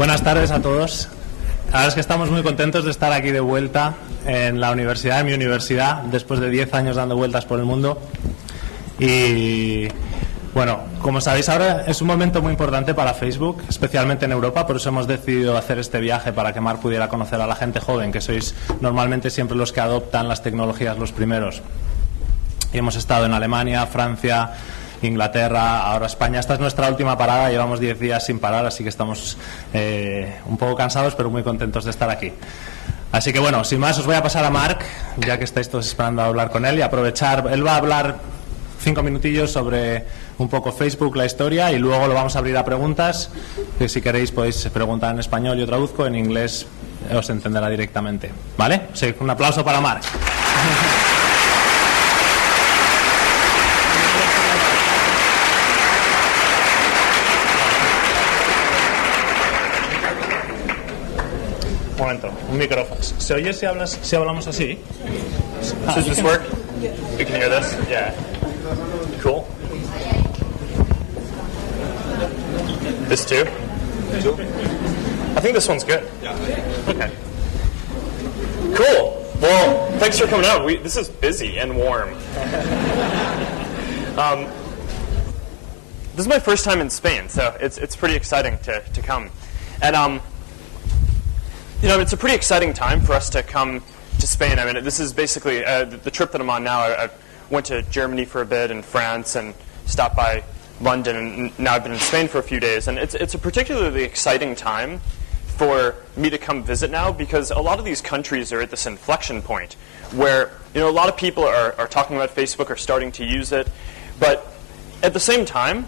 Buenas tardes a todos. La verdad es que estamos muy contentos de estar aquí de vuelta en la universidad, en mi universidad, después de 10 años dando vueltas por el mundo. Y bueno, como sabéis ahora es un momento muy importante para Facebook, especialmente en Europa, por eso hemos decidido hacer este viaje para que Marc pudiera conocer a la gente joven, que sois normalmente siempre los que adoptan las tecnologías los primeros. Y hemos estado en Alemania, Francia, Inglaterra, ahora España. Esta es nuestra última parada, llevamos 10 días sin parar, así que estamos un poco cansados, pero muy contentos de estar aquí. Así que bueno, sin más os voy a pasar a Marc, ya que estáis todos esperando a hablar con él, y aprovechar, él va a hablar 5 minutillos sobre un poco Facebook, la historia, y luego lo vamos a abrir a preguntas, que si queréis podéis preguntar en español, yo traduzco, en inglés os entenderá directamente, ¿vale? Sí, un aplauso para Marc. Un momento, un micrófono. ¿Se oye si hablamos así? Does this work? You can hear this? Yeah. Cool. This too? I think this one's good. Okay. Cool. Well, thanks for coming out. This is busy and warm. This is my first time in Spain, so it's pretty exciting to come. And you know, it's a pretty exciting time for us to come to Spain. I mean, this is basically the trip that I'm on now. I went to Germany for a bit and France and stopped by London, and now I've been in Spain for a few days. And it's a particularly exciting time for me to come visit now, because a lot of these countries are at this inflection point where, you know, a lot of people are talking about Facebook, are starting to use it, but at the same time,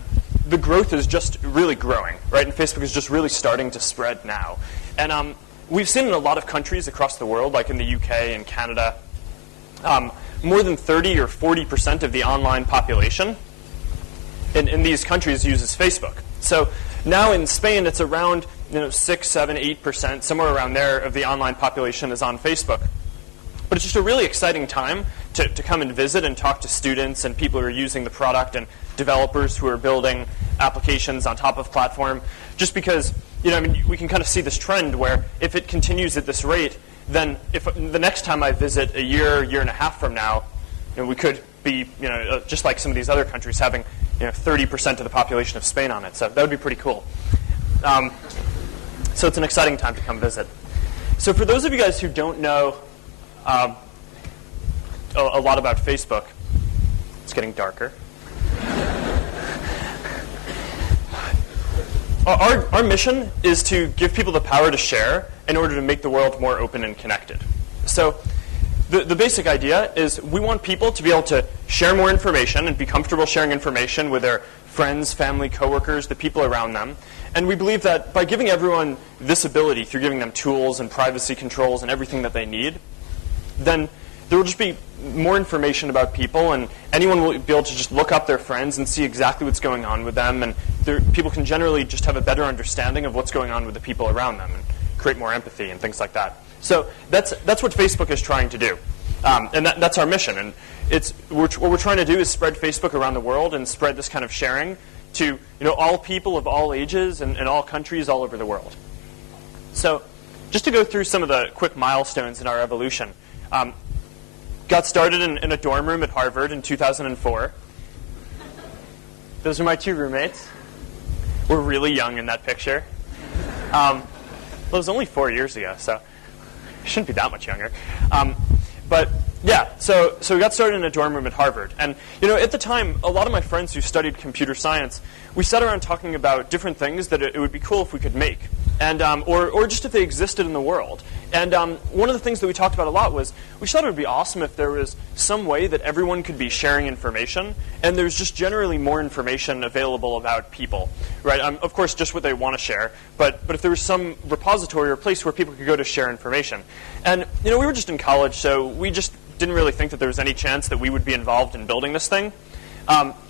the growth is just really growing, right? And Facebook is just really starting to spread now. And we've seen in a lot of countries across the world, like in the UK and Canada, more than 30 or 40% of the online population in these countries uses Facebook. So now in Spain, it's around 6, 7, 8%, somewhere around there, of the online population is on Facebook. But it's just a really exciting time to come and visit and talk to students and people who are using the product and developers who are building applications on top of platform, just because I mean, we can kind of see this trend where if it continues at this rate, then if the next time I visit a year and a half from now, we could be, just like some of these other countries, having 30% of the population of Spain on it. So that would be pretty cool. So it's an exciting time to come visit. So for those of you guys who don't know a lot about Facebook, it's getting darker. Our mission is to give people the power to share in order to make the world more open and connected. So the basic idea is we want people to be able to share more information and be comfortable sharing information with their friends, family, coworkers, the people around them. And we believe that by giving everyone this ability, through giving them tools and privacy controls and everything that they need, then there will just be more information about people, and anyone will be able to just look up their friends and see exactly what's going on with them, and people can generally just have a better understanding of what's going on with the people around them and create more empathy and things like that. So that's what Facebook is trying to do, and that's our mission. And what we're trying to do is spread Facebook around the world and spread this kind of sharing to all people of all ages and all countries all over the world. So just to go through some of the quick milestones in our evolution. Got started in a dorm room at Harvard in 2004. Those are my 2 roommates. We're really young in that picture. Well, it was only 4 years ago, so I shouldn't be that much younger. But yeah, so we got started in a dorm room at Harvard. And at the time, a lot of my friends who studied computer science, we sat around talking about different things that it would be cool if we could make, and or just if they existed in the world. And one of the things that we talked about a lot was we thought it would be awesome if there was some way that everyone could be sharing information, and there's just generally more information available about people, right? Of course, just what they want to share, but if there was some repository or place where people could go to share information. And we were just in college, so we just didn't really think that there was any chance that we would be involved in building this thing.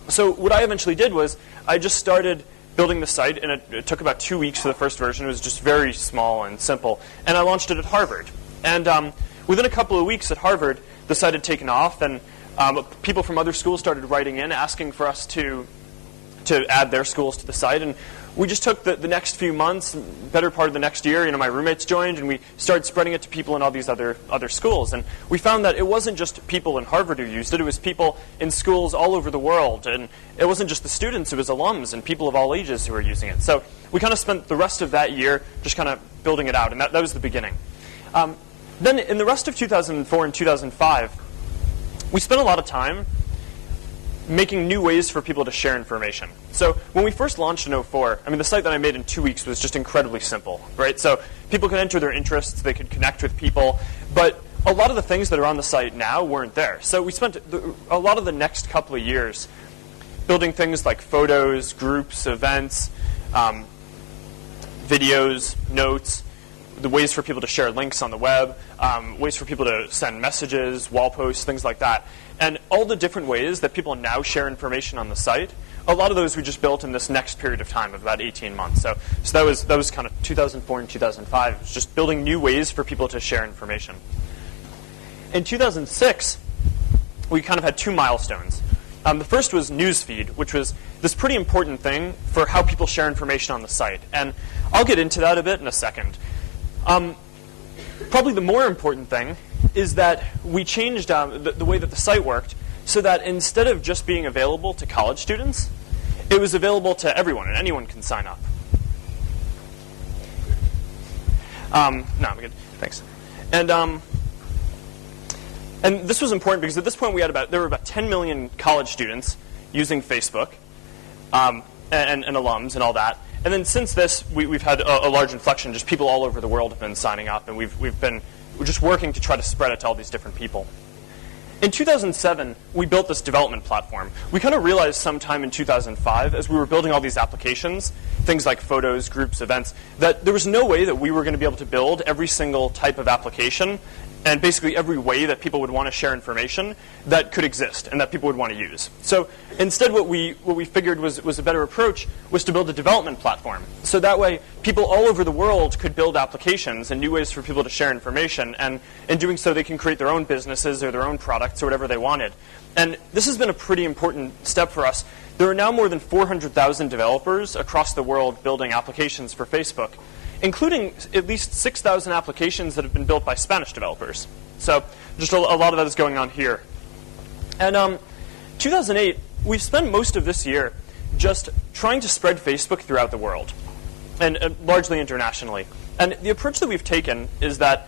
So what I eventually did was I just started building the site, and it took about 2 weeks for the first version. It was just very small and simple. And I launched it at Harvard. And within a couple of weeks at Harvard, the site had taken off, and people from other schools started writing in, asking for us to add their schools to the site. And we just took the next few months, better part of the next year, my roommates joined, and we started spreading it to people in all these other schools. And we found that it wasn't just people in Harvard who used it. It was people in schools all over the world. And it wasn't just the students. It was alums and people of all ages who were using it. So we kind of spent the rest of that year just kind of building it out. And that was the beginning. Then in the rest of 2004 and 2005, we spent a lot of time making new ways for people to share information. So when we first launched in 2004, the site that I made in 2 weeks was just incredibly simple, right? So people could enter their interests, they could connect with people, but a lot of the things that are on the site now weren't there. So we spent a lot of the next couple of years building things like photos, groups, events, videos, notes, the ways for people to share links on the web, ways for people to send messages, wall posts, things like that. And all the different ways that people now share information on the site, a lot of those we just built in this next period of time of about 18 months. So that was kind of 2004 and 2005. It was just building new ways for people to share information. In 2006, we kind of had 2 milestones. The first was newsfeed, which was this pretty important thing for how people share information on the site. And I'll get into that a bit in a second. Probably the more important thing is that we changed the way that the site worked so that instead of just being available to college students, it was available to everyone, and anyone can sign up. No, I'm good. Thanks. And this was important because at this point there were about 10 million college students using Facebook, and alums and all that. And then since this, we've had a large inflection. Just people all over the world have been signing up, and we're just working to try to spread it to all these different people. In 2007, we built this development platform. We kind of realized sometime in 2005, as we were building all these applications, things like photos, groups, events, that there was no way that we were going to be able to build every single type of application and basically every way that people would want to share information that could exist and that people would want to use. So instead what we figured was a better approach was to build a development platform. So that way people all over the world could build applications and new ways for people to share information, and in doing so they can create their own businesses or their own products or whatever they wanted. And this has been a pretty important step for us. There are now more than 400,000 developers across the world building applications for Facebook, including at least 6,000 applications that have been built by Spanish developers. So just a lot of that is going on here. And 2008, we've spent most of this year just trying to spread Facebook throughout the world, and largely internationally. And the approach that we've taken is that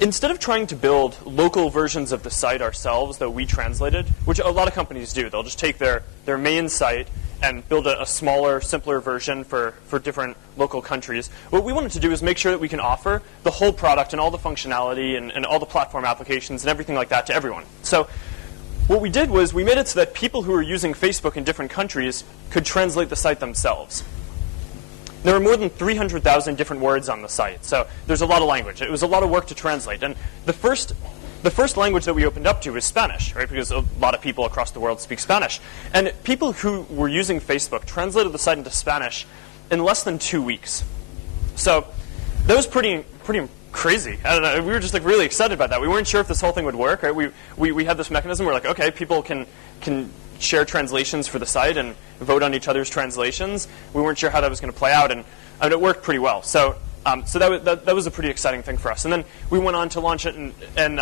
instead of trying to build local versions of the site ourselves that we translated, which a lot of companies do, they'll just take their main site and build a smaller, simpler version for different local countries. What we wanted to do is make sure that we can offer the whole product and all the functionality and all the platform applications and everything like that to everyone. So what we did was we made it so that people who were using Facebook in different countries could translate the site themselves. There are more than 300,000 different words on the site, so there's a lot of language. It was a lot of work to translate. And the first language that we opened up to was Spanish, right? Because a lot of people across the world speak Spanish. And people who were using Facebook translated the site into Spanish in less than 2 weeks. So that was pretty crazy. I don't know. We were just really excited about that. We weren't sure if this whole thing would work, right? We had this mechanism where okay, people can share translations for the site and vote on each other's translations. We weren't sure how that was going to play out, and it worked pretty well. So that was a pretty exciting thing for us. And then we went on to launch it and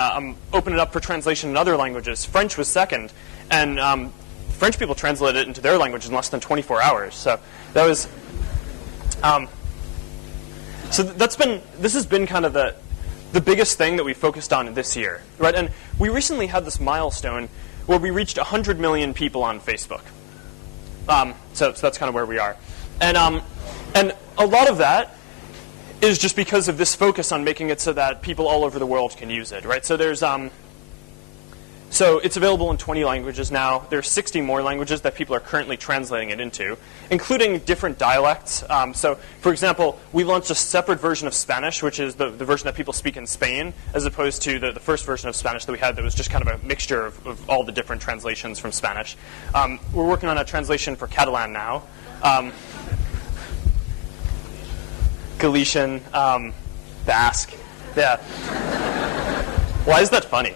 open it up for translation in other languages. French was second, and French people translated it into their language in less than 24 hours. So that was, this has been kind of the biggest thing that we focused on this year, right? And we recently had this milestone where we reached 100 million people on Facebook. So that's kind of where we are, and a lot of that is just because of this focus on making it so that people all over the world can use it, right? So there's so it's available in 20 languages now. There's 60 more languages that people are currently translating it into, including different dialects. So, for example, we launched a separate version of Spanish, which is the version that people speak in Spain, as opposed to the first version of Spanish that we had that was just kind of a mixture of all the different translations from Spanish. We're working on a translation for Catalan now. Galician, Basque. Yeah. Why is that funny?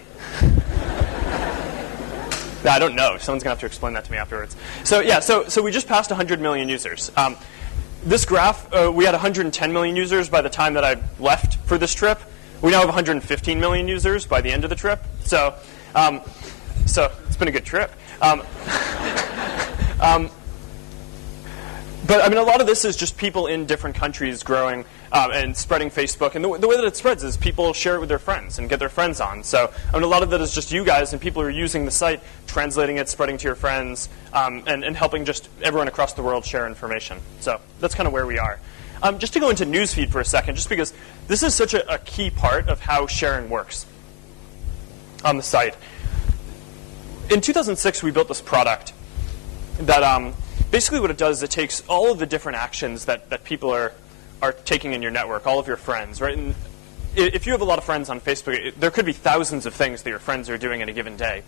I don't know. Someone's going to have to explain that to me afterwards. So yeah, so we just passed 100 million users. this graph, we had 110 million users by the time that I left for this trip. We now have 115 million users by the end of the trip. So it's been a good trip. But I mean, a lot of this is just people in different countries growing and spreading Facebook. And the way that it spreads is people share it with their friends and get their friends on. So I mean, a lot of that is just you guys and people who are using the site, translating it, spreading to your friends, and helping just everyone across the world share information. So that's kind of where we are. Just to go into Newsfeed for a second, just because this is such a key part of how sharing works on the site. In 2006, we built this product that basically what it does is it takes all of the different actions that people are taking in your network, all of your friends, right? And if you have a lot of friends on Facebook, there could be thousands of things that your friends are doing in a given day.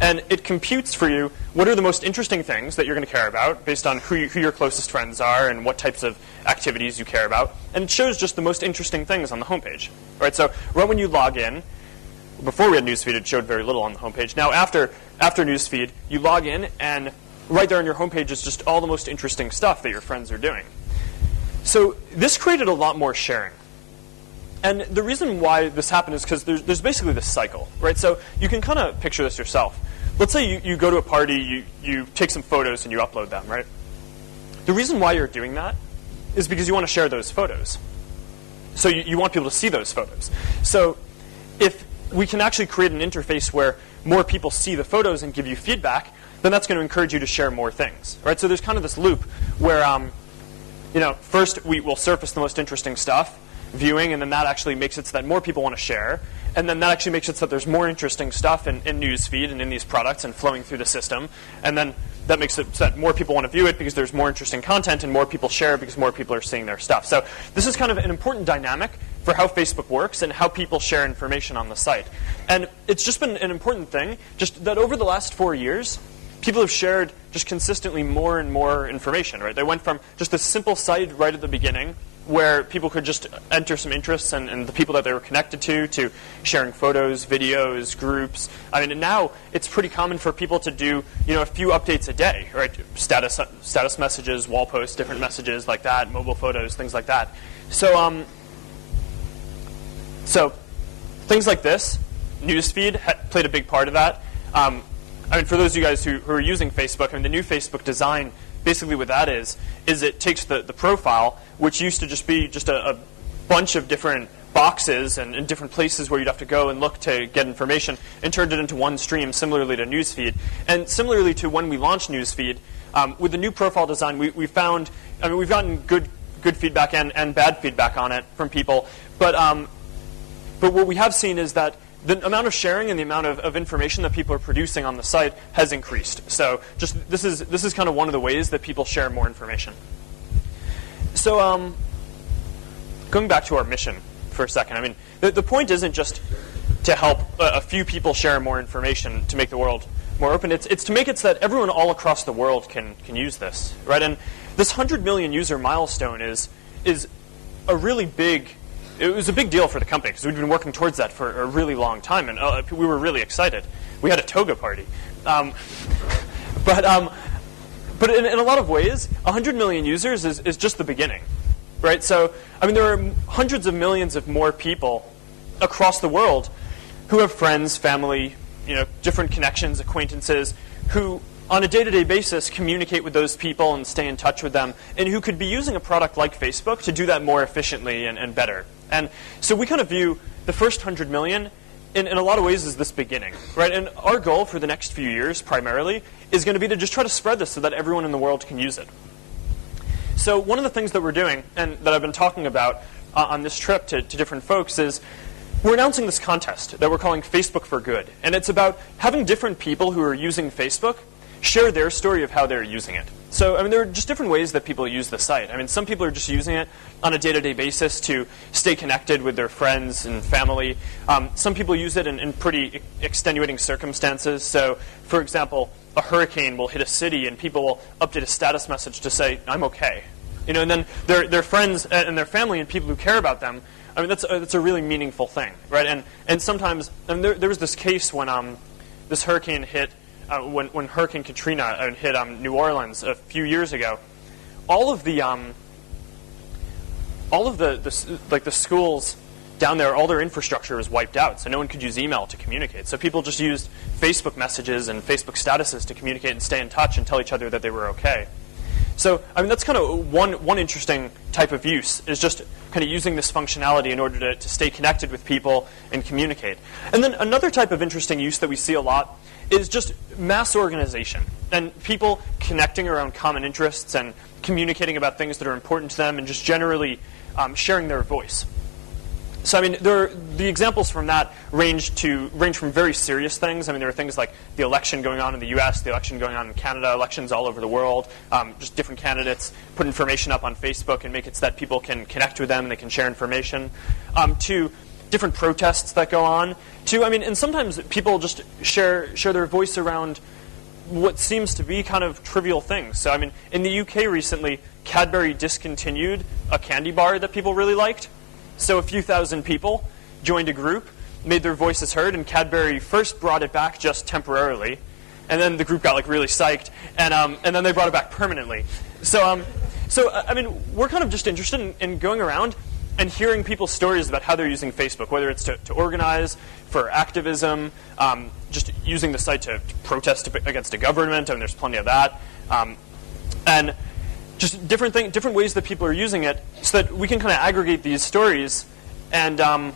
And it computes for you what are the most interesting things that you're going to care about based on who your closest friends are and what types of activities you care about. And it shows just the most interesting things on the homepage, right? So right when you log in, before we had Newsfeed, it showed very little on the homepage. Now after Newsfeed, you log in and right there on your homepage is just all the most interesting stuff that your friends are doing. So this created a lot more sharing. And the reason why this happened is because there's basically this cycle, right? So you can kind of picture this yourself. Let's say you go to a party, you take some photos and you upload them, right? The reason why you're doing that is because you want to share those photos. So you want people to see those photos. So if we can actually create an interface where more people see the photos and give you feedback, then that's going to encourage you to share more things, right? So there's kind of this loop where, first we will surface the most interesting stuff, viewing, and then that actually makes it so that more people want to share, and then that actually makes it so that there's more interesting stuff in Newsfeed and in these products and flowing through the system, and then that makes it so that more people want to view it because there's more interesting content and more people share because more people are seeing their stuff. So this is kind of an important dynamic for how Facebook works and how people share information on the site. And it's just been an important thing, just that over the last 4 years, people have shared just consistently more and more information, right? They went from just a simple site right at the beginning where people could just enter some interests and the people that they were connected to sharing photos, videos, groups. I mean, and now it's pretty common for people to do, a few updates a day, right? Status messages, wall posts, different messages like that, mobile photos, things like that. So things like this, Newsfeed played a big part of that. For those of you guys who are using Facebook, the new Facebook design, basically what that is it takes the profile, which used to just be just a bunch of different boxes and different places where you'd have to go and look to get information, and turned it into one stream, similarly to Newsfeed. And similarly to when we launched Newsfeed, with the new profile design, we've gotten good feedback and bad feedback on it from people. But what we have seen is that the amount of sharing and the amount of information that people are producing on the site has increased. So just this is kind of one of the ways that people share more information. So going back to our mission for a second, the point isn't just to help a few people share more information to make the world more open. It's to make it so that everyone all across the world can use this, right? And this 100 million user milestone is a really big. It was a big deal for the company because we'd been working towards that for a really long time, and we were really excited. We had a toga party. But in a lot of ways, 100 million users is just the beginning, right? So, there are hundreds of millions of more people across the world who have friends, family, different connections, acquaintances, who on a day-to-day basis communicate with those people and stay in touch with them, and who could be using a product like Facebook to do that more efficiently and better. And so we kind of view the first 100 million in a lot of ways as this beginning, right? And our goal for the next few years, primarily, is going to be to just try to spread this so that everyone in the world can use it. So one of the things that we're doing, and that I've been talking about on this trip to different folks, is we're announcing this contest that we're calling Facebook for Good. And it's about having different people who are using Facebook share their story of how they're using it. So, there are just different ways that people use the site. Some people are just using it on a day-to-day basis to stay connected with their friends and family. Some people use it in pretty extenuating circumstances. So, for example, a hurricane will hit a city and people will update a status message to say, I'm okay. And then their friends and their family and people who care about them, that's a really meaningful thing, right? And sometimes, there was this case when this hurricane hit, when Hurricane Katrina hit New Orleans a few years ago. All of the all of the schools down there, all their infrastructure was wiped out, so no one could use email to communicate. So people just used Facebook messages and Facebook statuses to communicate and stay in touch and tell each other that they were okay. So, I mean, that's kind of one interesting type of use, is just kind of using this functionality in order to stay connected with people and communicate. And then another type of interesting use that we see a lot is just mass organization and people connecting around common interests and communicating about things that are important to them and just generally sharing their voice. So, I mean, the examples from that range from very serious things. I mean, there are things like the election going on in the U.S., the election going on in Canada, elections all over the world, just different candidates put information up on Facebook and make it so that people can connect with them and they can share information, to different protests that go on, to, I mean, and sometimes people just share their voice around what seems to be kind of trivial things. So, I mean, in the UK recently, Cadbury discontinued a candy bar that people really liked. So a few thousand people joined a group, made their voices heard, and Cadbury first brought it back just temporarily, and then the group got like really psyched, and then they brought it back permanently. So I mean, we're kind of just interested in going around and hearing people's stories about how they're using Facebook, whether it's to organize, for activism, just using the site to protest against a government. I mean, there's plenty of that, and just different ways that people are using it, so that we can kind of aggregate these stories, and so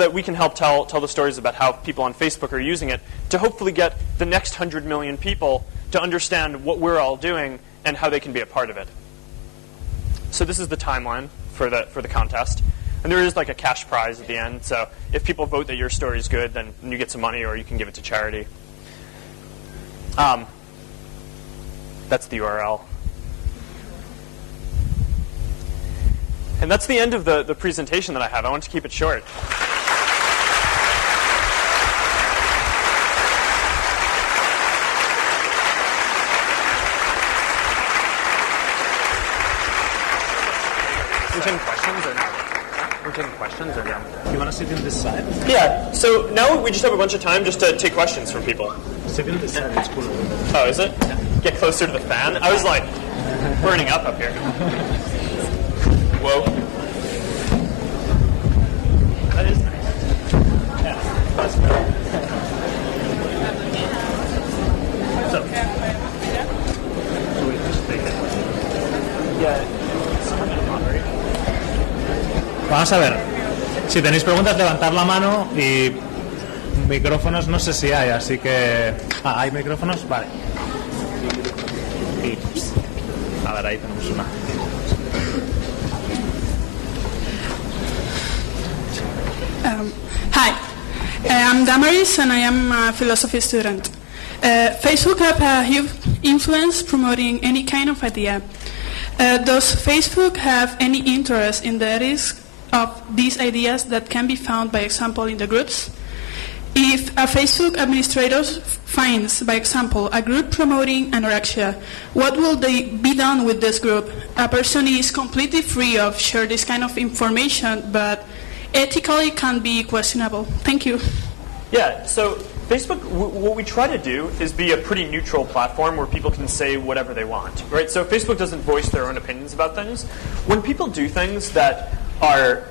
that we can help tell the stories about how people on Facebook are using it to hopefully get the next 100 million people to understand what we're all doing and how they can be a part of it. So this is the timeline for the contest, and there is like a cash prize at the end. So if people vote that your story is good, then you get some money, or you can give it to charity. That's the URL. And that's the end of the presentation that I have. I want to keep it short. We're taking questions or not? We're taking questions or not? You want to sit in this side? Yeah. So now we just have a bunch of time just to take questions from people. Sit in this side. It's cool. Oh, is it? Yeah. Get closer to the fan. I was like burning up here. Whoa. That is nice. Yeah, that's good. So, should we just take it? Yeah. Vamos a ver. Si tenéis preguntas, levantad la mano, y micrófonos no sé si hay, así que... ¿hay micrófonos? Vale. Y, a ver, ahí tenemos una. Hi, I'm Damaris and I am a philosophy student. Facebook have a huge influence promoting any kind of idea. Does Facebook have any interest in the risk of these ideas that can be found, by example, in the groups? If a Facebook administrator finds, by example, a group promoting anorexia, what will be done with this group? A person is completely free of share this kind of information, but ethically can be questionable. Thank you. Yeah, so Facebook, what we try to do is be a pretty neutral platform where people can say whatever they want, right? So Facebook doesn't voice their own opinions about things. When people do things that are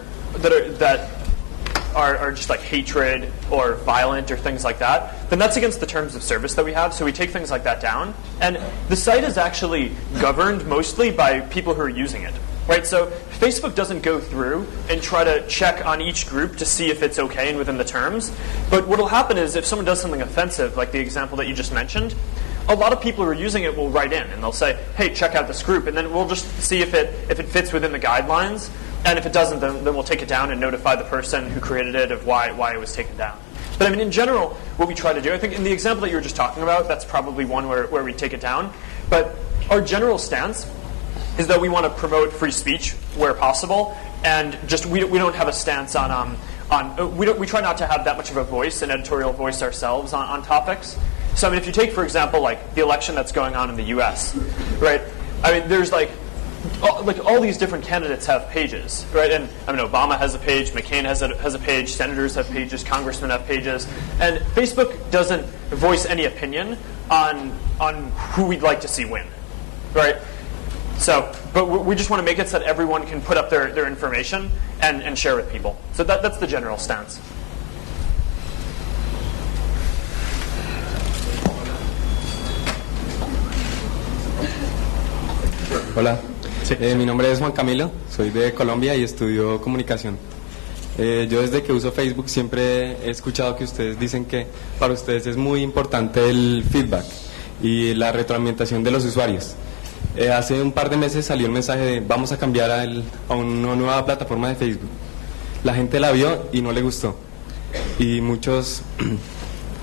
just like hatred or violent or things like that, then that's against the terms of service that we have, so we take things like that down. And the site is actually governed mostly by people who are using it. Right, so Facebook doesn't go through and try to check on each group to see if it's okay and within the terms. But what will happen is if someone does something offensive, like the example that you just mentioned, a lot of people who are using it will write in and they'll say, hey, check out this group. And then we'll just see if it fits within the guidelines. And if it doesn't, then we'll take it down and notify the person who created it of why it was taken down. But I mean, in general, what we try to do, I think in the example that you were just talking about, that's probably one where we take it down. But our general stance is that we want to promote free speech where possible, and just we don't have a stance on we try not to have that much of a voice, an editorial voice ourselves on topics. So I mean, if you take, for example, like the election that's going on in the U.S., right? I mean, there's like all these different candidates have pages, right? And I mean, Obama has a page, McCain has a page, senators have pages, congressmen have pages, and Facebook doesn't voice any opinion on who we'd like to see win, right? So, but we just want to make it so that everyone can put up their information and share with people. So that's the general stance. Hola, Sí. Mi nombre es Juan Camilo, soy de Colombia y estudio comunicación. Yo desde que uso Facebook siempre he escuchado que ustedes dicen que para ustedes es muy importante el feedback y la retroalimentación de los usuarios. Hace un par de meses salió un mensaje de vamos a cambiar a una nueva plataforma de Facebook. La gente la vio y no le gustó y muchos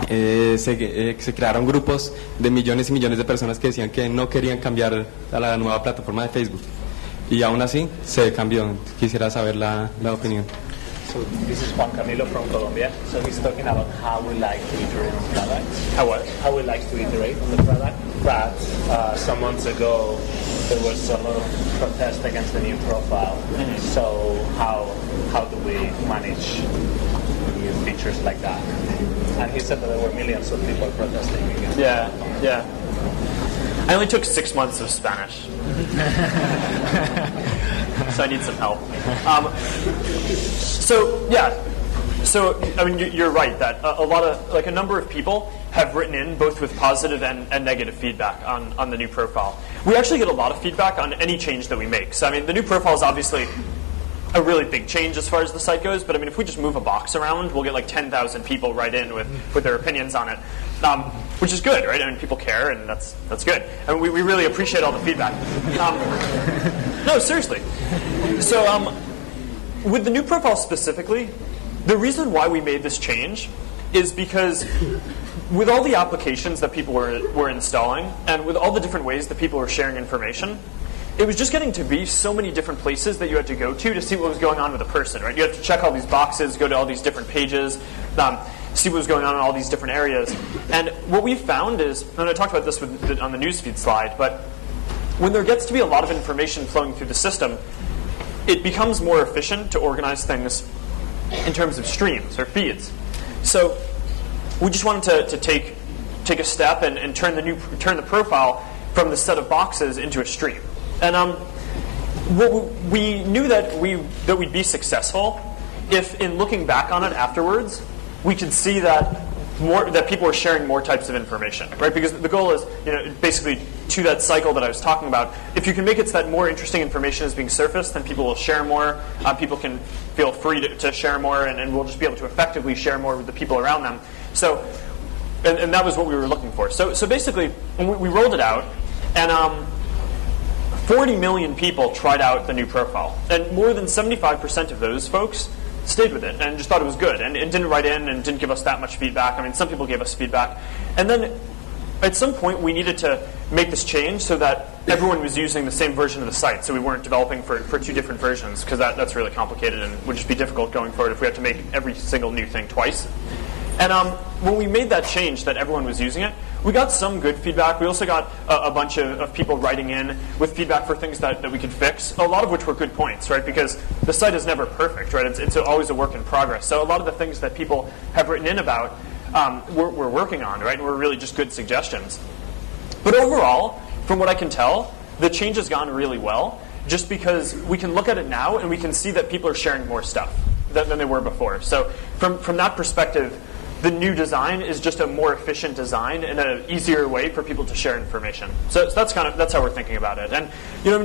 se crearon grupos de millones y millones de personas que decían que no querían cambiar a la nueva plataforma de Facebook y aún así se cambió. Quisiera saber la opinión. So this is Juan Camilo from Colombia. So he's talking about how we like to iterate on products. How what? How we like to iterate on the product. But some months ago, there was a lot of protest against the new profile. Mm-hmm. So how do we manage new features like that? And he said that there were millions of people protesting against Yeah, yeah. I only took 6 months of Spanish. So I need some help. So I mean, you're right that a number of people have written in both with positive and negative feedback on the new profile. We actually get a lot of feedback on any change that we make. So I mean, the new profile is obviously a really big change as far as the site goes, but I mean, if we just move a box around, we'll get like 10,000 people write in with their opinions on it, which is good, right? I mean, people care, and that's good. And we really appreciate all the feedback. No, seriously. So with the new profile specifically, the reason why we made this change is because with all the applications that people were installing, and with all the different ways that people were sharing information, it was just getting to be so many different places that you had to go to see what was going on with a person, right? You had to check all these boxes, go to all these different pages, see what was going on in all these different areas. And what we found is, and I talked about this on the newsfeed slide, but when there gets to be a lot of information flowing through the system, it becomes more efficient to organize things in terms of streams or feeds. So we just wanted to take a step and turn the profile from the set of boxes into a stream. And we knew that we'd be successful if, in looking back on it afterwards, we could see that people were sharing more types of information, right? Because the goal is, basically to that cycle that I was talking about. If you can make it so that more interesting information is being surfaced, then people will share more. People can feel free to share more, and we'll just be able to effectively share more with the people around them. So, and that was what we were looking for. So basically, we rolled it out, and 40 million people tried out the new profile, and more than 75% of those folks stayed with it and just thought it was good and didn't write in and didn't give us that much feedback. I mean, some people gave us feedback. And then at some point we needed to make this change so that everyone was using the same version of the site, so we weren't developing for two different versions, because that's really complicated and would just be difficult going forward if we had to make every single new thing twice. And when we made that change that everyone was using it, we got some good feedback. We also got a bunch of people writing in with feedback for things that we could fix, a lot of which were good points, right? Because the site is never perfect, right? It's always a work in progress. So a lot of the things that people have written in about, we're working on, right? And we're really just good suggestions. But overall, from what I can tell, the change has gone really well, just because we can look at it now and we can see that people are sharing more stuff than they were before. So from that perspective, the new design is just a more efficient design and an easier way for people to share information. So that's how we're thinking about it. And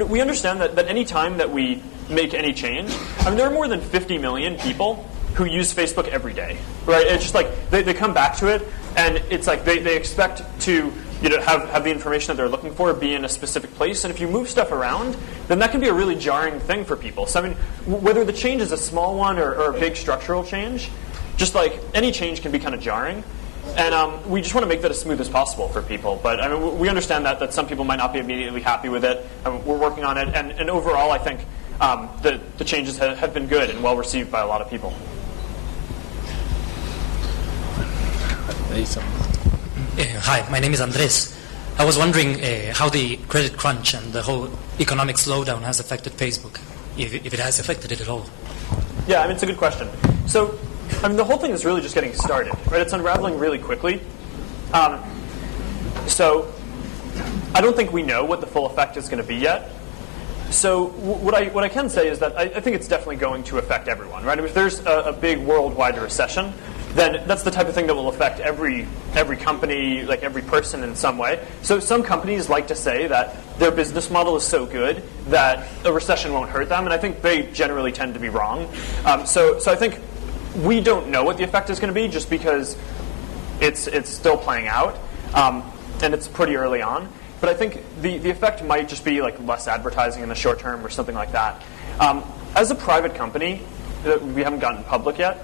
we understand that any time that we make any change, there are more than 50 million people who use Facebook every day, right? It's just like they come back to it, and it's like they expect to have the information that they're looking for be in a specific place. And if you move stuff around, then that can be a really jarring thing for people. So whether the change is a small one or a big structural change, just like any change can be kind of jarring, and we just want to make that as smooth as possible for people. But we understand that some people might not be immediately happy with it. We're working on it, and overall, I think the changes have been good and well received by a lot of people. Hi, my name is Andres. I was wondering how the credit crunch and the whole economic slowdown has affected Facebook, if it has affected it at all. Yeah, it's a good question. So, the whole thing is really just getting started, right? It's unraveling really quickly. So I don't think we know what the full effect is going to be yet. So what I can say is that I think it's definitely going to affect everyone, right? I mean, if there's a big worldwide recession, then that's the type of thing that will affect every company, like every person in some way. So some companies like to say that their business model is so good that a recession won't hurt them, and I think they generally tend to be wrong. So I think we don't know what the effect is going to be just because it's still playing out, and it's pretty early on. But I think the effect might just be like less advertising in the short term or something like that. As a private company, we haven't gotten public yet.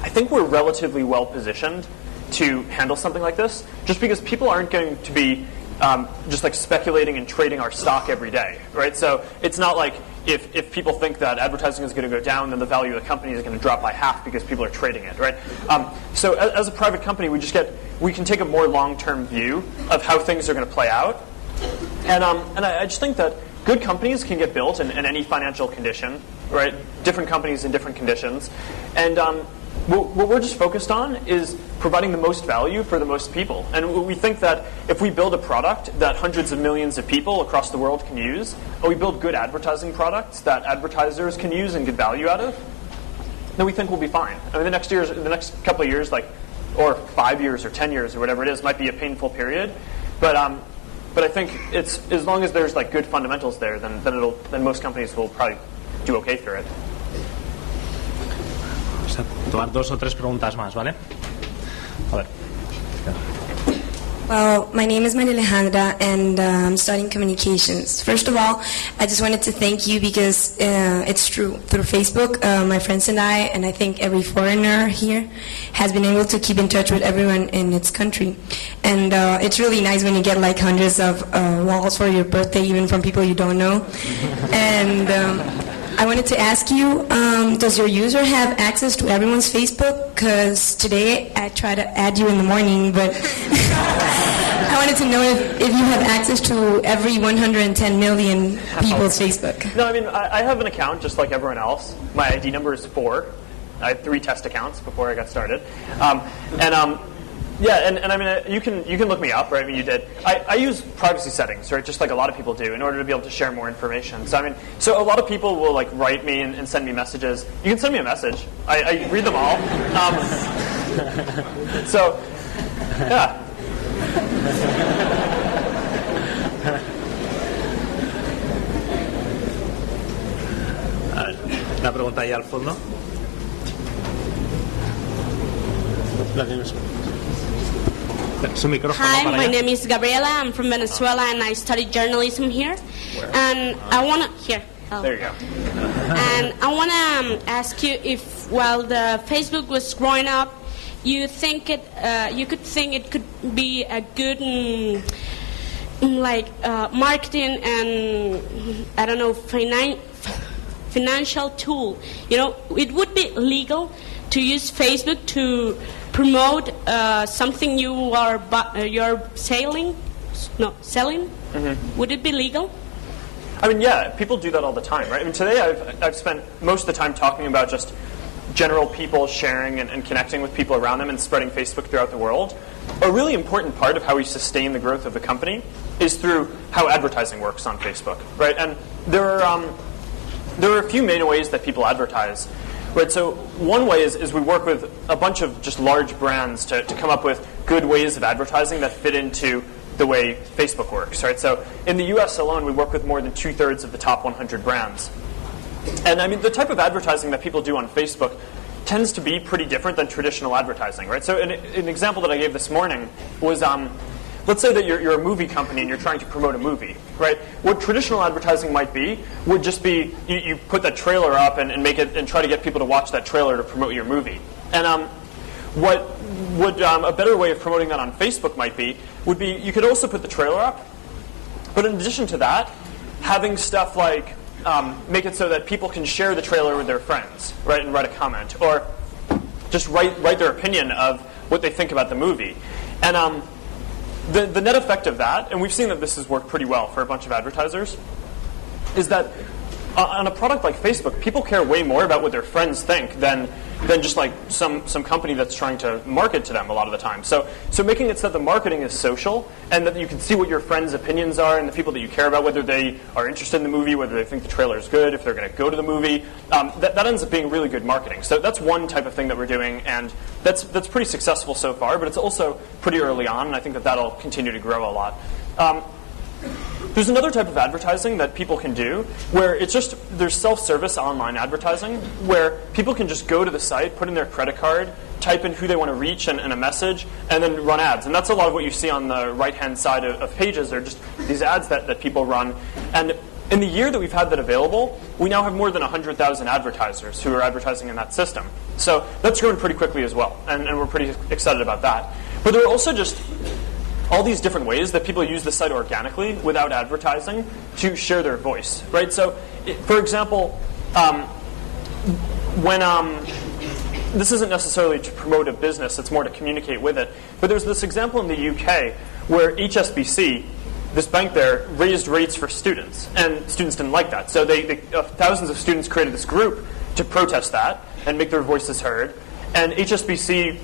I think we're relatively well positioned to handle something like this, just because people aren't going to be just like speculating and trading our stock every day, right? So it's not like if people think that advertising is going to go down, then the value of the company is going to drop by half because people are trading it, right? So as a private company, we can take a more long-term view of how things are going to play out, and I just think that good companies can get built in any financial condition, right? Different companies in different conditions, and what we're just focused on is providing the most value for the most people. And we think that if we build a product that hundreds of millions of people across the world can use, or we build good advertising products that advertisers can use and get value out of, then we think we'll be fine. I mean, the next couple of years, or 5 years or 10 years or whatever it is, might be a painful period. But I think it's as long as there's like good fundamentals there, then most companies will probably do okay through it. Tomar 2 o 3 preguntas más, ¿vale? A ver. Well, my name is Maria Alejandra, and I'm studying communications. First of all, I just wanted to thank you because it's true. Through Facebook, my friends and I think every foreigner here has been able to keep in touch with everyone in its country. And it's really nice when you get like hundreds of walls for your birthday, even from people you don't know. And I wanted to ask you, does your user have access to everyone's Facebook? Because today I tried to add you in the morning, but I wanted to know if you have access to every 110 million people's Facebook. No, I mean, I have an account just like everyone else. My ID number is 4. I had 3 test accounts before I got started. Yeah, and I mean, you can look me up, right? I mean, you did. I use privacy settings, right? Just like a lot of people do, in order to be able to share more information. So I mean, so a lot of people will like write me and send me messages. You can send me a message. I read them all. So, yeah. A ver, una pregunta ahí al fondo. La tienes. Hi, my name is Gabriela. I'm from Venezuela, and I studied journalism here. And I want to here. Oh. There you go. And I want to ask you if, while the Facebook was growing up, you could think it could be a good marketing and I don't know financial tool. You know, it would be legal to use Facebook to promote something you're selling. Mm-hmm. Would it be legal? I mean, yeah, people do that all the time, right? I mean, today I've spent most of the time talking about just general people sharing and connecting with people around them and spreading Facebook throughout the world. A really important part of how we sustain the growth of the company is through how advertising works on Facebook, right? And there are a few main ways that people advertise. Right, so one way is we work with a bunch of just large brands to come up with good ways of advertising that fit into the way Facebook works. Right, so in the U.S. alone, we work with more than 2/3 of the top 100 brands. And I mean, the type of advertising that people do on Facebook tends to be pretty different than traditional advertising. Right, so an example that I gave this morning was let's say that you're a movie company and you're trying to promote a movie, right? What traditional advertising might be would just be you put that trailer up and make it and try to get people to watch that trailer to promote your movie. And what would a better way of promoting that on Facebook might be would be you could also put the trailer up, but in addition to that, having stuff like make it so that people can share the trailer with their friends, right, and write a comment, or just write their opinion of what they think about the movie. And the net effect of that, and we've seen that this has worked pretty well for a bunch of advertisers, is that on a product like Facebook, people care way more about what their friends think than just like some company that's trying to market to them a lot of the time. So making it so that the marketing is social and that you can see what your friends' opinions are and the people that you care about, whether they are interested in the movie, whether they think the trailer is good, if they're going to go to the movie, that ends up being really good marketing. So that's one type of thing that we're doing, and that's pretty successful so far, but it's also pretty early on, and I think that that'll continue to grow a lot. There's another type of advertising that people can do where there's self-service online advertising where people can just go to the site, put in their credit card, type in who they want to reach and a message, and then run ads. And that's a lot of what you see on the right-hand side of pages. They're just these ads that people run. And in the year that we've had that available, we now have more than 100,000 advertisers who are advertising in that system. So that's grown pretty quickly as well, and we're pretty excited about that. But there are also just all these different ways that people use the site organically without advertising to share their voice, right? So, for example, when this isn't necessarily to promote a business, it's more to communicate with it. But there's this example in the UK where HSBC, this bank there, raised rates for students, and students didn't like that. So thousands of students created this group to protest that and make their voices heard. And HSBC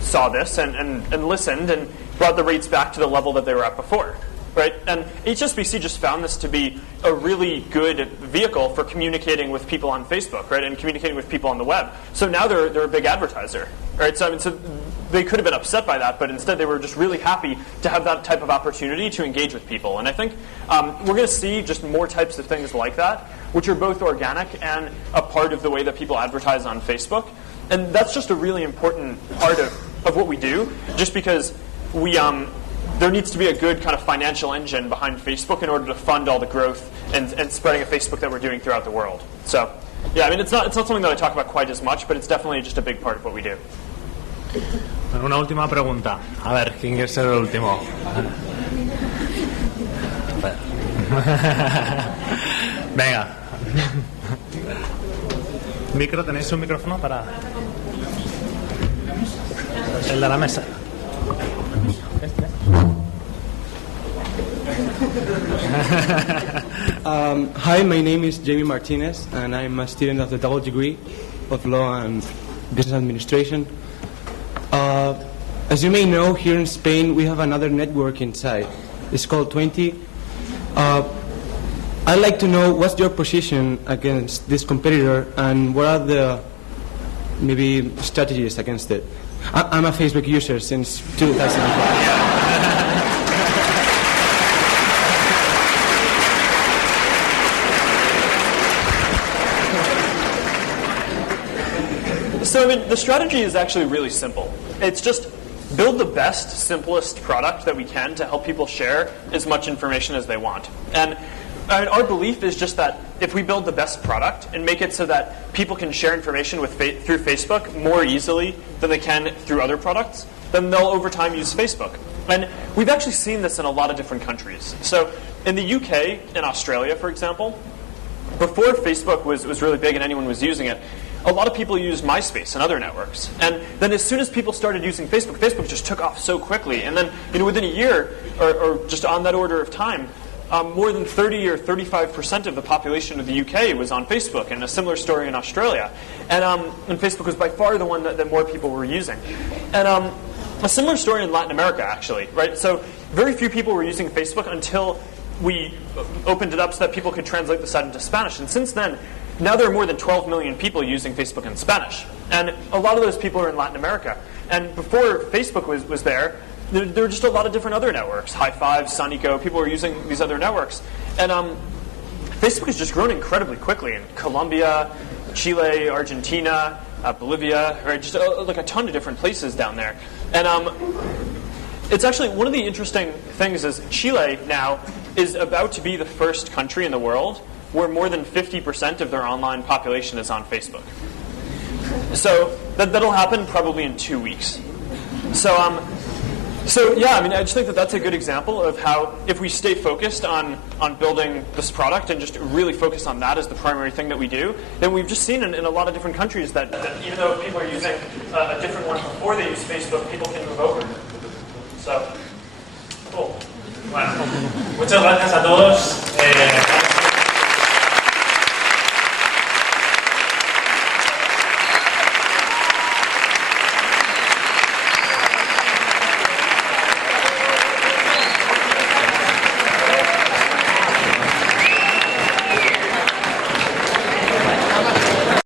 saw this and listened and brought the rates back to the level that they were at before, right? And HSBC just found this to be a really good vehicle for communicating with people on Facebook, right, and communicating with people on the web. So now they're a big advertiser, right? So they could have been upset by that, but instead they were just really happy to have that type of opportunity to engage with people. And I think we're going to see just more types of things like that, which are both organic and a part of the way that people advertise on Facebook. And that's just a really important part of what we do, just because there needs to be a good kind of financial engine behind Facebook in order to fund all the growth and spreading of Facebook that we're doing throughout the world. So, yeah, I mean, it's not something that I talk about quite as much, but it's definitely just a big part of what we do. Una última pregunta. A ver, ¿quién quiere ser el último? Venga. Micro, ¿tenéis un micrófono para el de la mesa? Hi, my name is Jamie Martinez, and I'm a student of the double degree of Law and Business Administration. As you may know, here in Spain, we have another networking site. It's called 20. I'd like to know what's your position against this competitor, and what are the maybe strategies against it. I'm a Facebook user since 2005. So I mean, the strategy is actually really simple. It's just build the best, simplest product that we can to help people share as much information as they want. And our belief is just that if we build the best product and make it so that people can share information through Facebook more easily than they can through other products, then they'll over time use Facebook. And we've actually seen this in a lot of different countries. So in the UK and Australia, for example, before Facebook was really big and anyone was using it, a lot of people used MySpace and other networks. And then as soon as people started using Facebook, Facebook just took off so quickly. And then within a year, or just on that order of time, more than 30 or 35% of the population of the UK was on Facebook, and a similar story in Australia. And Facebook was by far the one that more people were using. And a similar story in Latin America, actually, right? So very few people were using Facebook until we opened it up so that people could translate the site into Spanish. And since then, now there are more than 12 million people using Facebook in Spanish. And a lot of those people are in Latin America. And before Facebook was there were just a lot of different other networks. High Five, Sonico, people were using these other networks. And Facebook has just grown incredibly quickly in Colombia, Chile, Argentina, Bolivia, right? Just like a ton of different places down there. And it's actually, one of the interesting things is Chile now is about to be the first country in the world where more than 50% of their online population is on Facebook. So that'll happen probably in 2 weeks. So yeah, I mean, I just think that that's a good example of how if we stay focused on building this product and just really focus on that as the primary thing that we do, then we've just seen in a lot of different countries that even though people are using a different one before they use Facebook, people can move over. So, cool. Bueno, muchas gracias a todos.